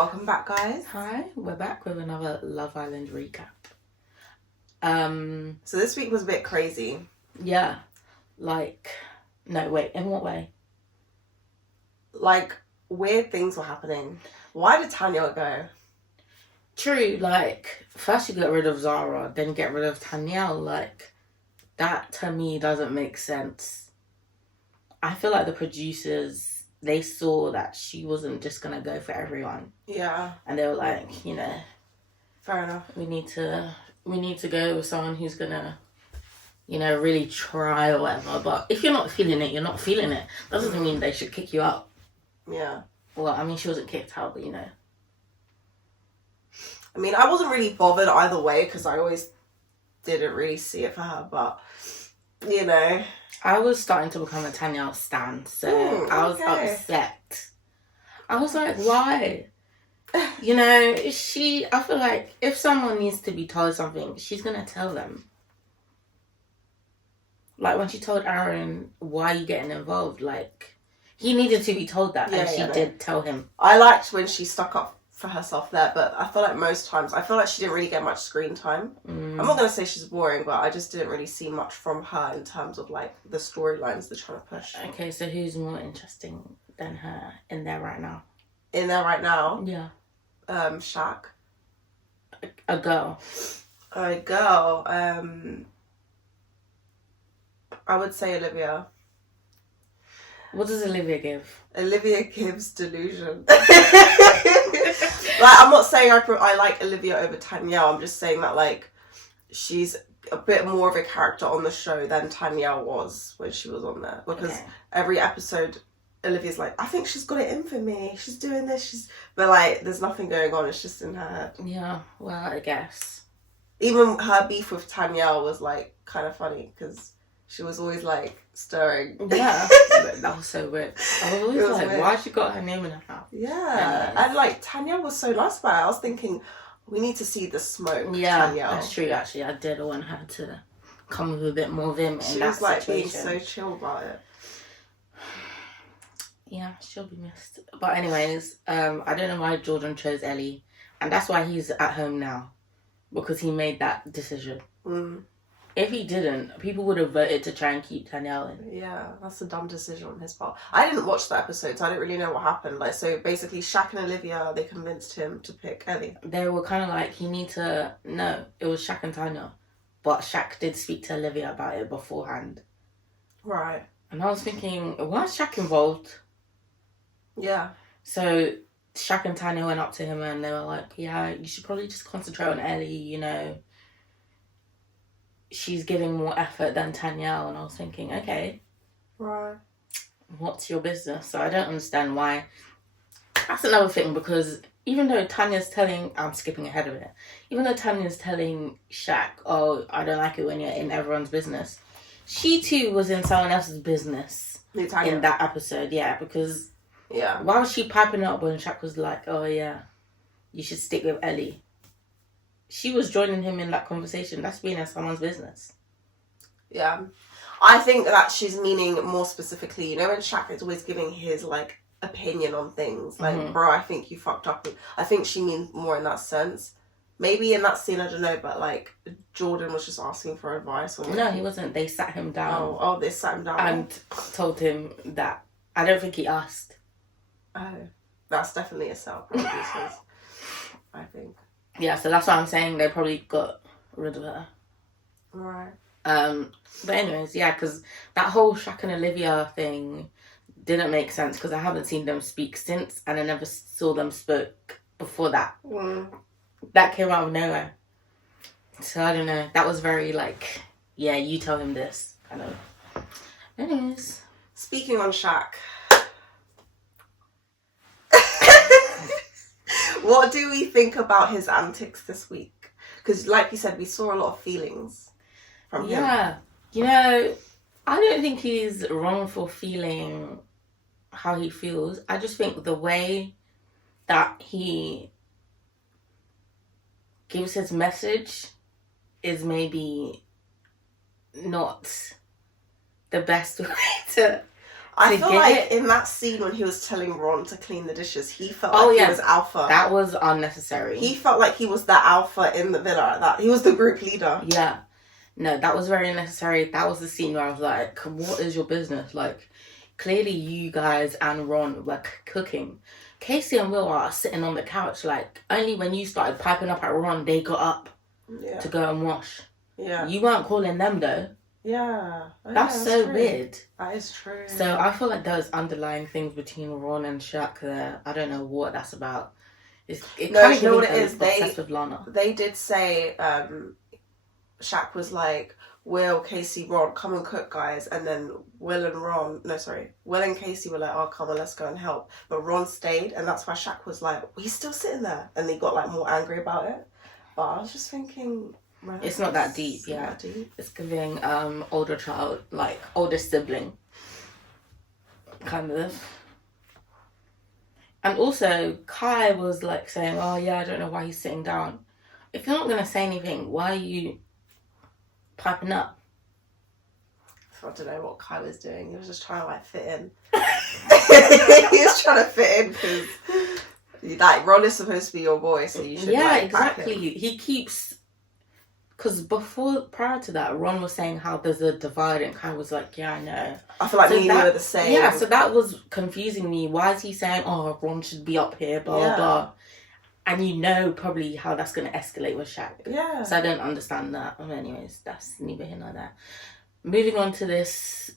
Welcome back, guys. Hi, we're back with another Love Island recap. So this week was a bit crazy. Yeah, no, wait, in what way? Like, weird things were happening. Why did Tanya go? True, first you get rid of Zara, then you get rid of Tanya. That to me doesn't make sense. I feel like the producers, they saw that she wasn't just gonna go for everyone. Yeah. And they were like, fair enough. we need to go with someone who's gonna, really try or whatever. But if you're not feeling it, you're not feeling it. That doesn't mean they should kick you out. Yeah. Well, I mean, she wasn't kicked out, but I mean, I wasn't really bothered either way because I always didn't really see it for her, but, I was starting to become a Tanya stan, so I was upset. I was like, why? I feel like if someone needs to be told something, she's going to tell them. Like when she told Aaron, why are you getting involved? He needed to be told that, and she did tell him. I liked when she stuck up for herself there, but I feel like most times, she didn't really get much screen time. I'm not going to say she's boring, but I just didn't really see much from her in terms of, the storylines they're trying to push. Okay, so who's more interesting than her in there right now? In there right now? Yeah. Shaq. A girl. A girl. I would say Olivia. What does Olivia give? Olivia gives delusion. I'm not saying I like Olivia over Tanya. I'm just saying that she's a bit more of a character on the show than Tanya was when she was on there. Because every episode, Olivia's like, I think she's got it in for me. She's doing this. But there's nothing going on. It's just in her head. Yeah, well, I guess. Even her beef with Tanya was kind of funny because she was always stirring. Yeah, that was so weird. I was always like, why she got her name in her mouth? Yeah, and Tanya was so nice about it. I was thinking, we need to see the smoke. Yeah, Tanya. That's true. Actually, I did want her to come with a bit more vim. She in was that being situation. so chill about it. Yeah, she'll be missed. But anyways, I don't know why Jordan chose Ellie, and that's why he's at home now, because he made that decision. If he didn't, people would have voted to try and keep Tanya in. Yeah, that's a dumb decision on his part. I didn't watch the episode, so I don't really know what happened. So basically, Shaq and Olivia, they convinced him to pick Ellie. They were kind of like, no, it was Shaq and Tanya. But Shaq did speak to Olivia about it beforehand. Right. And I was thinking, why is Shaq involved? Yeah. So Shaq and Tanya went up to him and they were like, yeah, you should probably just concentrate on Ellie, she's giving more effort than Tanya. And I was thinking, okay. Right. What's your business? So I don't understand why. That's another thing, because even though I'm skipping ahead of it. Even though Tanya's telling Shaq, oh, I don't like it when you're in everyone's business. She too was in someone else's business in that episode. Yeah, because why was she piping up when Shaq was like, oh yeah, you should stick with Ellie? She was joining him in that conversation. That's being in someone's business. Yeah. I think that she's meaning more specifically, when Shaq is always giving his, opinion on things. Bro, I think you fucked up. I think she means more in that sense. Maybe in that scene, I don't know, but, Jordan was just asking for advice. Or no, he wasn't. They sat him down. Oh, they sat him down. And told him that. I don't think he asked. Oh. That's definitely a sell, producers. I think. Yeah, so that's why I'm saying they probably got rid of her. Right. But anyways, yeah, because that whole Shaq and Olivia thing didn't make sense because I haven't seen them speak since, and I never saw them spoke before that. That came out of nowhere. So I don't know. That was very yeah, you tell him this kind of. Anyways, speaking on Shaq. What do we think about his antics this week? Because like you said, we saw a lot of feelings from him. Yeah. I don't think he's wrong for feeling how he feels. I just think the way that he gives his message is maybe not the best way to I feel like in that scene when he was telling Ron to clean the dishes, he felt he was alpha. That was unnecessary. He felt like he was the alpha in the villa. He was the group leader. Yeah. No, that was very unnecessary. That was the scene where I was like, what is your business? Like, clearly you guys and Ron were cooking. Casey and Will are sitting on the couch. Like, only when you started piping up at Ron, they got up to go and wash. Yeah. You weren't calling them, though. Yeah. That's so true. weird. That is true. So I feel like there's underlying things between Ron and Shaq there. I don't know what that's about. You know what it is? They did say Shaq was like, Will, Casey, Ron, come and cook, guys. And then Will and Casey were like, oh, come on, let's go and help. But Ron stayed, and that's why Shaq was like, well, he's still sitting there. And he got like more angry about it. But I was just thinking... It's not that deep, yeah. It's giving older child, like older sibling, kind of. And also, Kai was like saying, "Oh yeah, I don't know why he's sitting down. If you're not gonna say anything, why are you piping up?" I don't know what Kai was doing. He was just trying to like fit in. He was trying to fit in because like Ron is supposed to be your boy, so you should. Yeah, exactly. He keeps. Because prior to that, Ron was saying how there's a divide, and Kai was like, yeah, I know. I feel like me and you are the same. Yeah, so that was confusing me. Why is he saying, oh, Ron should be up here, blah, blah. And you know probably how that's going to escalate with Shaq. Yeah. So I don't understand that. Well, anyways, that's neither here nor there. Moving on to this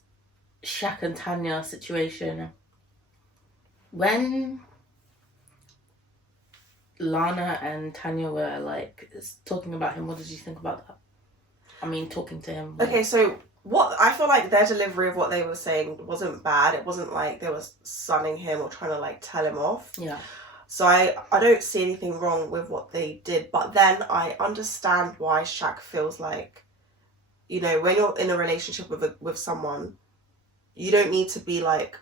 Shaq and Tanya situation. When Lana and Tanya were like talking about him, what did you think about that? I mean, talking to him. Okay, so what I feel like their delivery of what they were saying wasn't bad. It wasn't like they were sunning him or trying to like tell him off. Yeah. So I don't see anything wrong with what they did, but then I understand why Shaq feels like, you know, when you're in a relationship with someone, you don't need to be like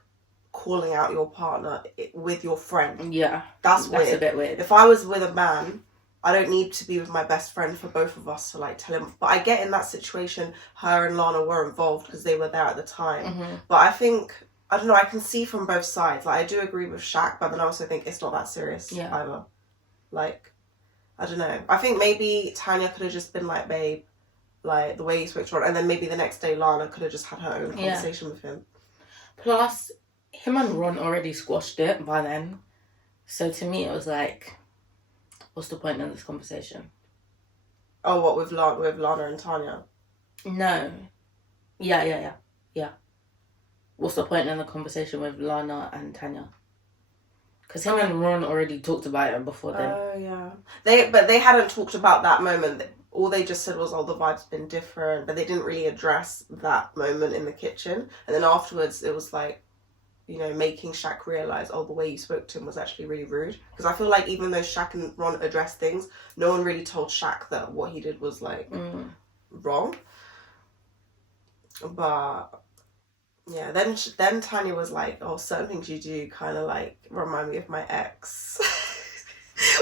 calling out your partner with your friend. Yeah. That's weird. That's a bit weird. If I was with a man, I don't need to be with my best friend for both of us to like tell him. But I get in that situation, her and Lana were involved because they were there at the time. Mm-hmm. But I think, I don't know, I can see from both sides. Like, I do agree with Shaq, but then I also think it's not that serious either. Like, I don't know. I think maybe Tanya could have just been like, babe, like the way you spoke to Ron, and then maybe the next day Lana could have just had her own conversation with him. Plus, him and Ron already squashed it by then. So to me, it was like, what's the point in this conversation? Oh, what, with Lana and Tanya? No. Yeah. What's the point in the conversation with Lana and Tanya? Because him and Ron already talked about it before then. Oh, yeah. But they hadn't talked about that moment. All they just said was, oh, the vibe's been different. But they didn't really address that moment in the kitchen. And then afterwards, it was like, you know, making Shaq realise, oh, the way you spoke to him was actually really rude. Because I feel like even though Shaq and Ron addressed things, no one really told Shaq that what he did was, like, wrong. But, yeah, then Tanya was like, oh, certain things you do kind of, like, remind me of my ex.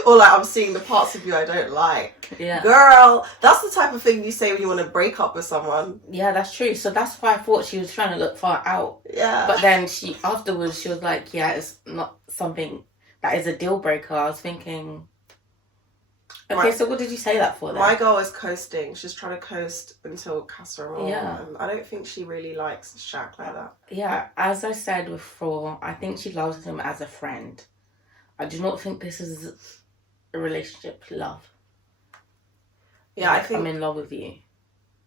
Or, like, I'm seeing the parts of you I don't like. Yeah. Girl, that's the type of thing you say when you want to break up with someone. Yeah, that's true. So that's why I thought she was trying to look far out. Yeah. But then afterwards, she was like, yeah, it's not something that is a deal breaker. I was thinking, okay, so what did you say that for then? My girl is coasting. She's trying to coast until Casa Amore. Yeah. And I don't think she really likes Shaq like that. Yeah, as I said before, I think she loves him as a friend. I do not think this is a relationship love. Yeah, like, I think I'm in love with you.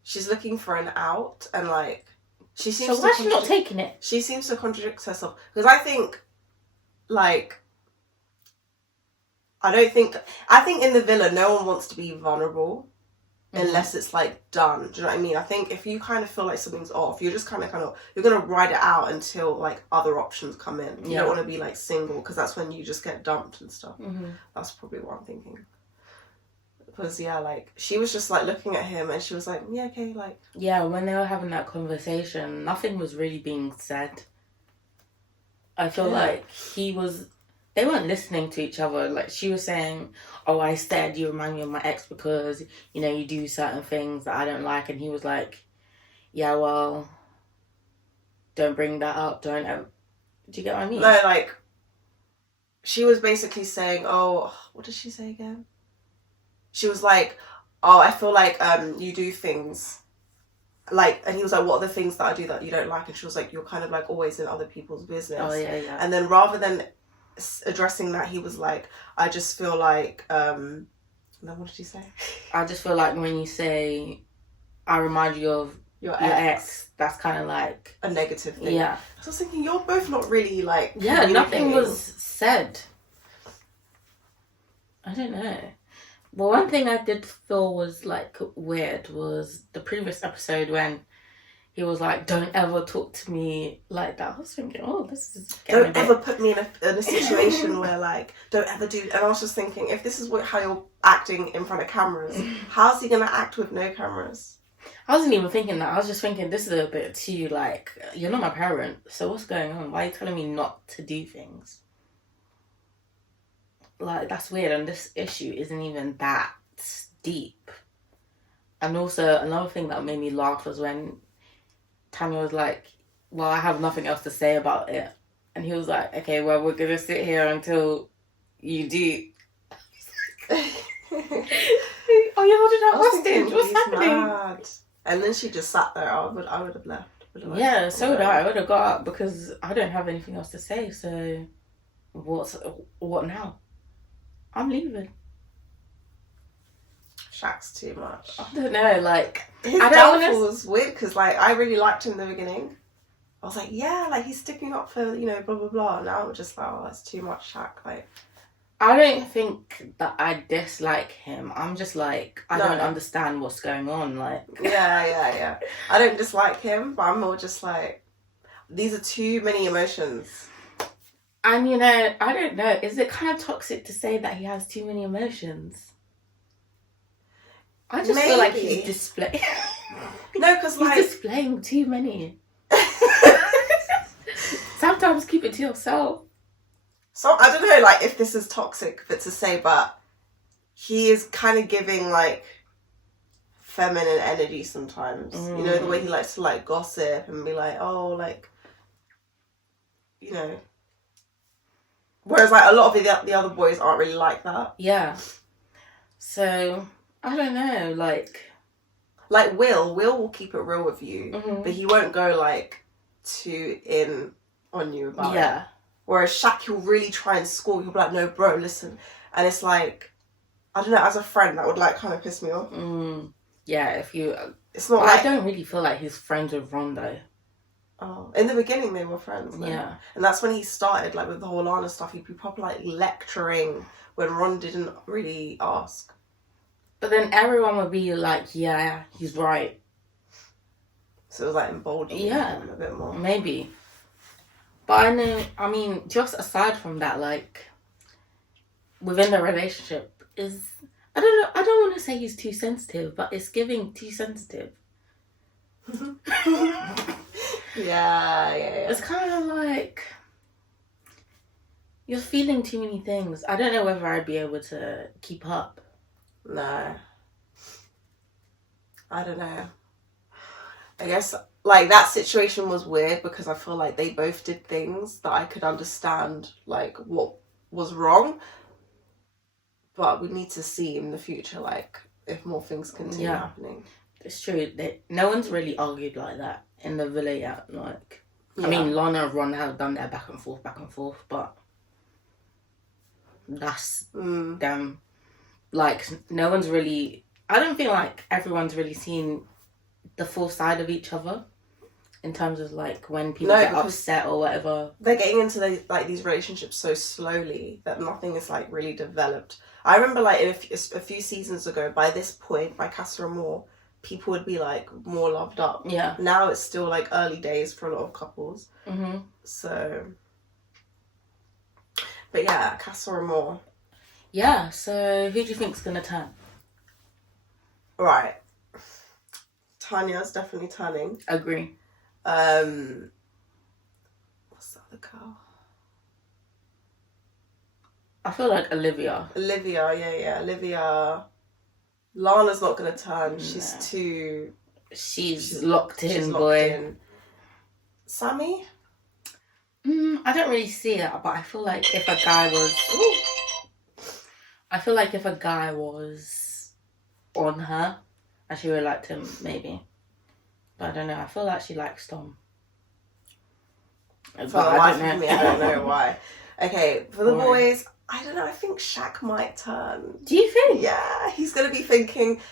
She's looking for an out, and like she seems. So why is she not taking it? She seems to contradict herself because I think, like, I think in the villa no one wants to be vulnerable. Unless it's like done. Do you know what I mean? I think if you kind of feel like something's off, you're just kind of you're gonna ride it out until like other options come in. You don't want to be like single because that's when you just get dumped and stuff. That's probably what I'm thinking. Because like she was just like looking at him and she was like, yeah, okay, like. Yeah, when they were having that conversation, nothing was really being said. I feel like they weren't listening to each other. Like, she was saying, oh, I said you remind me of my ex because, you know, you do certain things that I don't like. And he was like, yeah, well, don't bring that up, don't ever... Do you get what I mean? No, like, she was basically saying, oh, what did she say again? She was like, oh, I feel like you do things, like, and he was like, what are the things that I do that you don't like? And she was like, you're kind of like always in other people's business. Oh, yeah. And then rather than addressing that, he was like, I just feel like, then what did he say? I just feel like when you say, I remind you of your ex, that's kind of like a negative thing. Yeah. So I was thinking, you're both not really like... Yeah, nothing was said. I don't know. Well, one thing I did feel was like weird was the previous episode when he was like, don't ever talk to me like that. I was thinking, oh, this is... Don't ever put me in a situation where like, don't ever do... And I was just thinking, if this is how you're acting in front of cameras, how's he going to act with no cameras? I wasn't even thinking that. I was just thinking, this is a bit too, like, you're not my parent, so what's going on? Why are you telling me not to do things? Like, that's weird, and this issue isn't even that deep. And also, another thing that made me laugh was when Tanya was like, well, I have nothing else to say about it. And he was like, okay, well, we're going to sit here until you do. Oh, you're holding that hostage. What's happening? Mad. And then she just sat there. I would have left. Yeah, so would I. I would have got up because I don't have anything else to say. So, what now? I'm leaving. Shaq's too much. I don't know, like... His downfall was weird because, like, I really liked him in the beginning. I was like, yeah, like, he's sticking up for, you know, blah, blah, blah. Now I'm just like, oh, that's too much, Shaq. Like... I don't think that I dislike him. I'm just like, I don't understand what's going on. Like, yeah. I don't dislike him, but I'm more just like, these are too many emotions. And you know, I don't know. Is it kind of toxic to say that he has too many emotions? I just feel like he's displaying. No, because like he's displaying too many. Sometimes keep it to yourself. So I don't know, like, if this is toxic to say, but he is kind of giving, like, feminine energy sometimes. You know, the way he likes to, like, gossip and be like, oh, like, you know. Whereas, like, a lot of the other boys aren't really like that. Yeah. So, I don't know, like... Like, Will will keep it real with you, but he won't go, like, too in on you about it. Whereas Shaq, he'll really try and score. He'll be like, no, bro, listen. And it's like, I don't know, as a friend, that would, like, kind of piss me off. Yeah, if you... It's not like... I don't really feel like he's friends with Ron, though. Oh, in the beginning, they were friends, though. Yeah. And that's when he started, like, with the whole Lana stuff. He'd be proper, like, lecturing when Ron didn't really ask. But then everyone would be like, yeah, he's right. So it was, like, emboldening him a bit more. Maybe. But I mean, just aside from that, like, within the relationship is, I don't know, I don't want to say he's too sensitive, but it's giving too sensitive. Yeah. It's kind of like, you're feeling too many things. I don't know whether I'd be able to keep up. No. I don't know. I guess... Like, that situation was weird because I feel like they both did things that I could understand, like, what was wrong. But we need to see in the future, like, if more things continue happening. It's true. No one's really argued like that in the villa yet. Like, I mean, Lana and Ron have done their back and forth, but that's them. Like, no one's really... I don't feel like everyone's really seen the full side of each other. In terms of, like, when people get upset or whatever. They're getting into, these relationships so slowly that nothing is, like, really developed. I remember, like, in a few seasons ago, by this point, by Casa Amore, people would be, like, more loved up. Yeah. Now it's still, like, early days for a lot of couples. So... But, yeah, Casa Amore. Yeah, so who do you think's going to turn? Right. Tanya's definitely turning. Agree. What's the other girl? I feel like Olivia, yeah. Olivia. Lana's not gonna turn. She's too... She's locked in, she's locked boy. in. Sammy? I don't really see it, but I feel like if a guy was... I feel like if a guy was on her and she really liked him, maybe. But I don't know. I feel like she likes Tom. For the life of me, I don't know why. Okay, for the boys, I don't know. I think Shaq might turn. Do you think? Yeah, he's going to be thinking,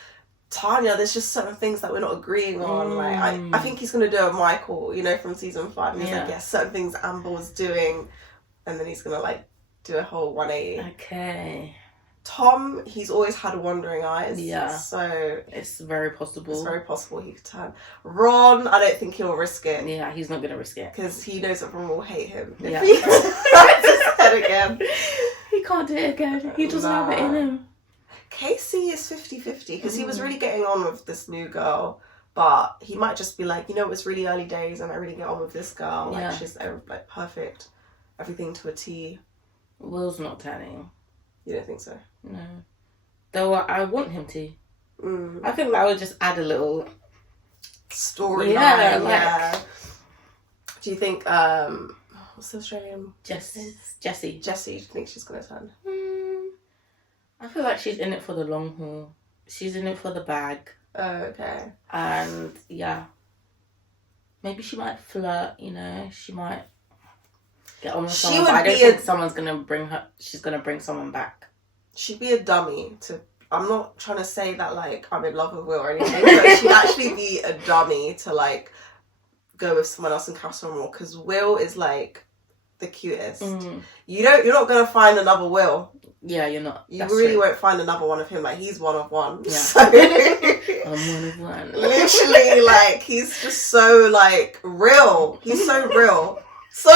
Tanya, there's just certain things that we're not agreeing on. Like, I think he's going to do a Michael, you know, from season 5. And he's like, certain things Amber was doing. And then he's going to, like, do a whole 180. Okay. Tom, he's always had wandering eyes. Yeah. So it's very possible. It's very possible he could turn. Ron, I don't think he'll risk it. Yeah, he's not going to risk it. Because he knows that Ron will hate him. Yeah. If he turns his head again. He can't do it again. He doesn't have it in him. Casey is 50-50 because he was really getting on with this new girl. But he might just be like, you know, it's really early days and I really get on with this girl. Like, she's like perfect. Everything to a T. Will's not turning. You don't think so? No. Though I want him to. I think that would just add a little storyline. Yeah. Do you think what's the Australian? Jessie. Jessie, do you think she's gonna turn? I feel like she's in it for the long haul. She's in it for the bag. Oh, okay. And yeah. Maybe she might flirt, you know, she might get on with someone, but I don't think someone's gonna bring her. She's gonna bring someone back. She'd be a dummy to. I'm not trying to say that like I'm in love with Will or anything, but she'd actually be a dummy to like go with someone else in Casa Amore because Will is like the cutest. You're not gonna find another Will. Yeah, you're not. You really won't find another one of him. Like he's one of one. Yeah. So, I'm one of one. Literally, like he's just so like real. He's so real. So.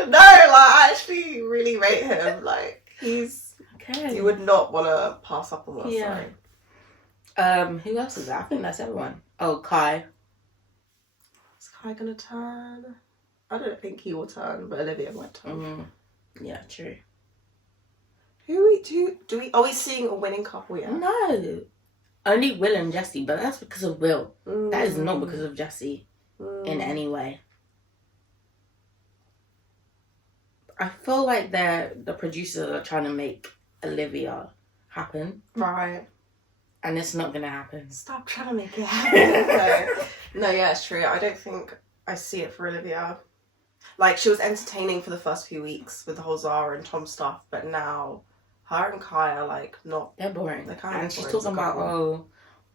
No, like I actually really rate him. Like he's okay. You would not want to pass up on Will. Yeah. Sorry. Who else is that? I think that's everyone. Oh, Kai. Is Kai gonna turn? I don't think he will turn, but Olivia might turn. Yeah, true. Are we seeing a winning couple yet? No. Only Will and Jessie, but that's because of Will. That is not because of Jessie in any way. I feel like the producers are trying to make Olivia happen. Right. And it's not going to happen. Stop trying to make it happen. No, yeah, it's true. I don't think I see it for Olivia. Like, she was entertaining for the first few weeks with the whole Zara and Tom stuff, but now her and Kai are, like, not... They're boring. They're kind and she's talking about,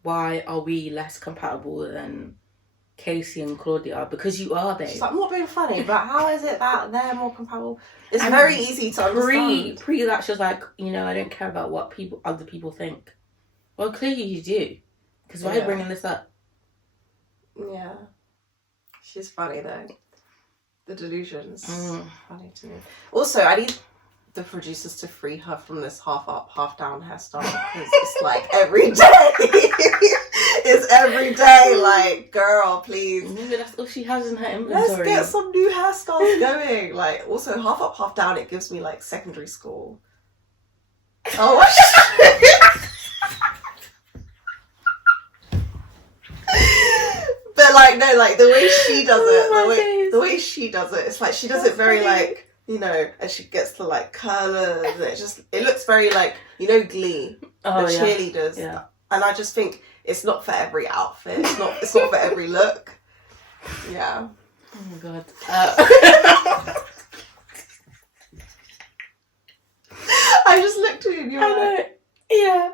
why are we less compatible than Casey and Claudia? Because you are, babe. She's like, I'm not being funny, but how is it that they're more compatible? It's very easy to understand. Pre that, she was like, you know, I don't care about what other people think. Well, clearly you do. Because why are you bringing this up? Yeah. She's funny, though. The delusions. Funny to me. Also, I need the producers to free her from this half up, half down hairstyle. Because it's like every day. It's every day. Like, girl, please. Maybe that's all she has in her inventory. Let's get some new hairstyles going. Like, also, half up, half down, it gives me, like, secondary school. Oh, but like no, like the way she does it, the way she does it, it's like she does it very like, you know, and she gets the like curlers. It looks very like, you know, Glee, the cheerleaders. Yeah. And I just think it's not for every outfit. It's not for every look. Yeah. Oh my god. I just looked at you and you were like, yeah.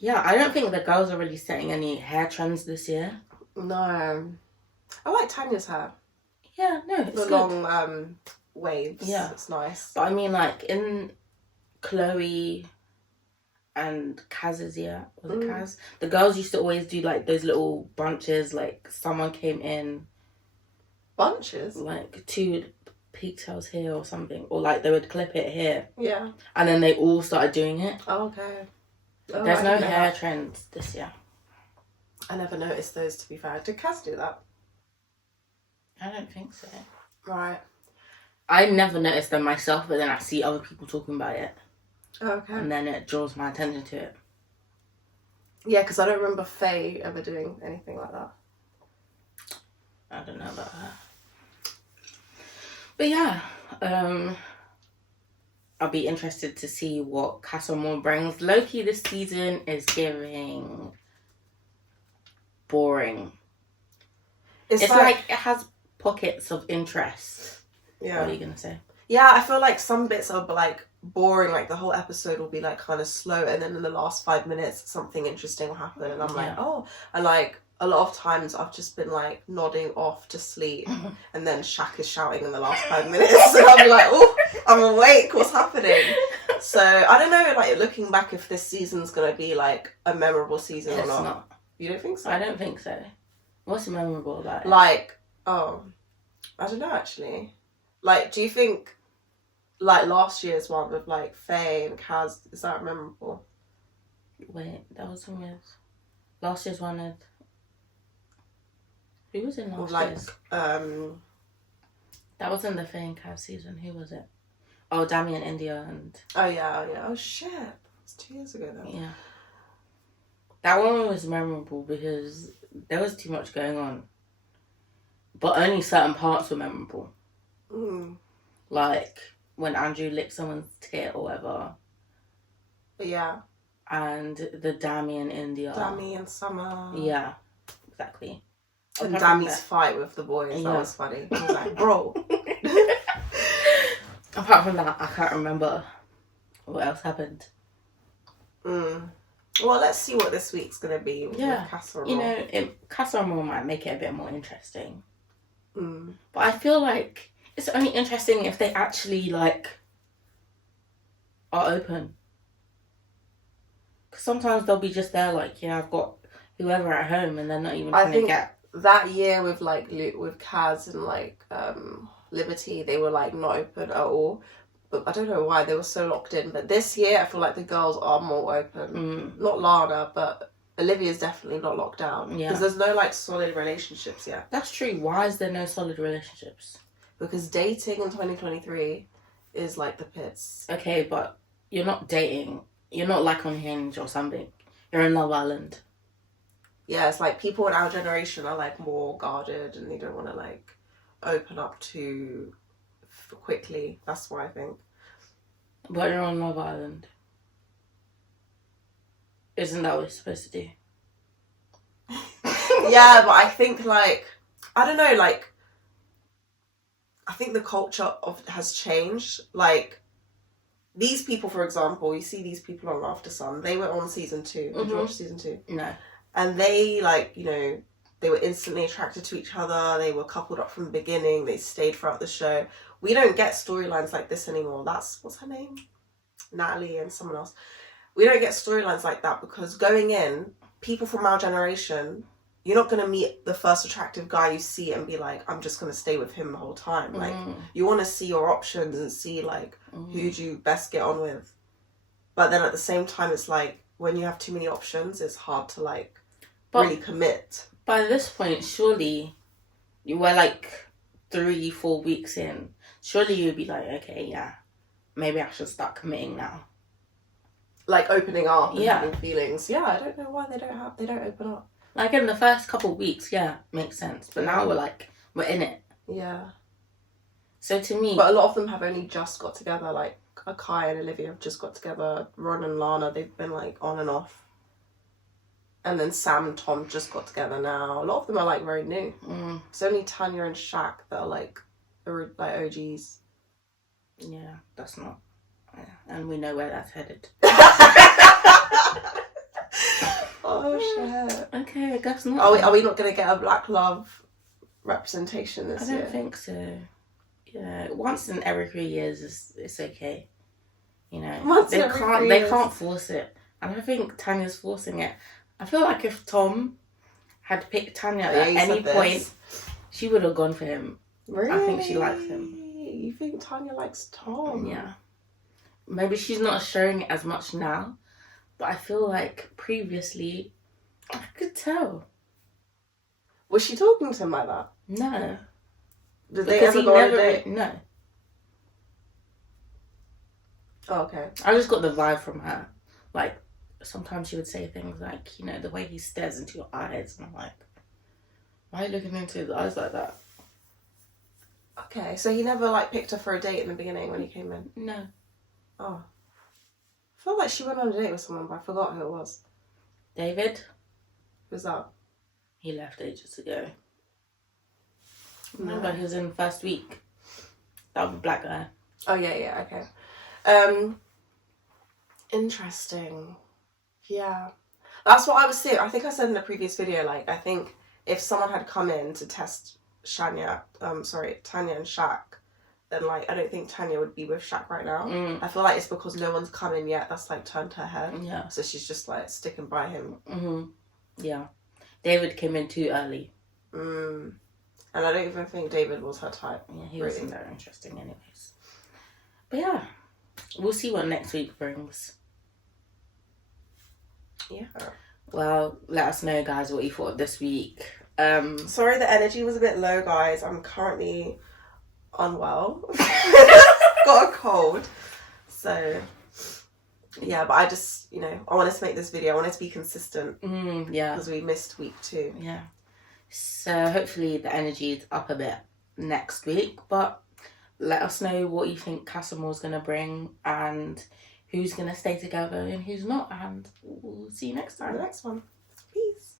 Yeah, I don't think the girls are really setting any hair trends this year. No. I like Tanya's hair. Yeah, no, it's the good. Long waves. Yeah. It's nice. But I mean, like, in Chloe and Kaz's, was it Kaz? The girls used to always do, like, those little bunches, like, someone came in. Bunches? Like, 2 pigtails here or something. Or, like, they would clip it here. Yeah. And then they all started doing it. Oh, okay. Oh, There's no hair trends this year. I never noticed those, to be fair. Did Kaz do that? I don't think so. Right. I never noticed them myself, but then I see other people talking about it. Okay. And then it draws my attention to it. Yeah, because I don't remember Faye ever doing anything like that. I don't know about her. But yeah, I'll be interested to see what Casa Amore brings. Loki this season is giving boring. It's like it has pockets of interest. Yeah. What are you going to say? Yeah, I feel like some bits are like boring, like the whole episode will be like kind of slow, and then in the last 5 minutes something interesting will happen, and I'm like, oh, and like a lot of times I've just been like nodding off to sleep, and then Shaq is shouting in the last 5 minutes, and I'll be like, oh, I'm awake, what's happening? So I don't know, like looking back, if this season's gonna be like a memorable season or not. It's not. You don't think so? I don't think so. What's memorable about it? Like, I don't know actually. Like, do you think like last year's one with like Faye and Kaz, is that memorable? Wait, that was with last year's one with who was in last year's? That was in the Faye and Kaz season. Who was it? Oh, Dami and India and oh yeah. Oh shit. It's 2 years ago then. Yeah. That one was memorable because there was too much going on. But only certain parts were memorable. Like when Andrew licked someone's tit or whatever. Yeah. And the Dami and India. Dami and Summer. Yeah, exactly. And Dami's fight with the boys. That was funny. He was like, bro. Apart from that, I can't remember what else happened. Well, let's see what this week's going to be with Casa Amore. You know, Casa Amore might make it a bit more interesting. But I feel like it's only interesting if they actually, like, are open. Because sometimes they'll be just there, like, yeah, I've got whoever at home, and they're not even trying to get... that year with, like, with Kaz and, like, Liberty, they were, like, not open at all. But I don't know why they were so locked in. But this year, I feel like the girls are more open. Not Lana, but Olivia's definitely not locked down. Yeah. Because there's no, like, solid relationships yet. That's true. Why is there no solid relationships? Because dating in 2023 is, like, the pits. Okay, but you're not dating. You're not, like, on Hinge or something. You're in Love Island. Yeah, it's like people in our generation are, like, more guarded and they don't want to, like, open up too quickly. That's why I think. But you're on Love Island. Isn't that what you're supposed to do? Yeah, but I think, like, I don't know, like, I think the culture has changed. Like, these people, for example, you see these people on After Sun, they were on season 2. Did you watch season 2? No. And they, like, you know, they were instantly attracted to each other. They were coupled up from the beginning. They stayed throughout the show. We don't get storylines like this anymore. That's, what's her name? Natalie and someone else. We don't get storylines like that because going in, people from our generation, you're not going to meet the first attractive guy you see and be like, I'm just going to stay with him the whole time. Like, you want to see your options and see, like, who do you best get on with. But then at the same time, it's like, when you have too many options, it's hard to, like, really commit. By this point, surely, you were, like, 3-4 weeks in. Surely you'd be like, okay, yeah, maybe I should start committing now. Like, opening up and having feelings. Yeah, I don't know why they don't open up. Like, in the first couple of weeks, yeah, makes sense. But now we're in it. Yeah. So to me... But a lot of them have only just got together. Like, Kai and Olivia have just got together. Ron and Lana, they've been, like, on and off. And then Sam and Tom just got together now. A lot of them are, like, very new. It's only Tanya and Shaq that are, like OGs. Yeah, that's not... Yeah. And we know where that's headed. Oh, shit. Okay, I guess not. Are we not going to get a Black Love representation this year? I don't think so. Yeah, once in every 3 years it's okay. You know, they can't force it. And I think Tanya's forcing it. I feel like if Tom had picked Tanya at any point, she would have gone for him. Really? I think she likes him. You think Tanya likes Tom? Yeah. Maybe she's not showing it as much now, but I feel like previously, I could tell. Was she talking to him like that? No. Did they ever go on a date? No. Oh, okay. I just got the vibe from her. Like, sometimes she would say things like, you know, the way he stares into your eyes, and I'm like, why are you looking into his eyes like that? Okay, so he never like picked her for a date in the beginning when he came in? No. Oh. I felt like she went on a date with someone, but I forgot who it was. David? Who's that? He left ages ago. Remember, he was in the first week. That was a black guy. Oh, yeah, okay. Interesting. Yeah. That's what I was saying. I think I said in the previous video, like, I think if someone had come in to test Tanya and Shaq, then, like, I don't think Tanya would be with Shaq right now. I feel like it's because no one's come in yet that's, like, turned her head. Yeah. So she's just, like, sticking by him. Mm-hmm. Yeah. David came in too early. And I don't even think David was her type. Yeah, he wasn't very interesting anyways. But yeah, we'll see what next week brings. Yeah. Well, let us know, guys, what you thought this week. Sorry the energy was a bit low, guys. I'm currently unwell. Got a cold. So, yeah, but I just, you know, I wanted to make this video. I wanted to be consistent. Yeah. Because we missed week 2. Yeah. So, hopefully the energy is up a bit next week. But let us know what you think Casa Amore's going to bring and who's going to stay together and who's not. And we'll see you next time. The next one.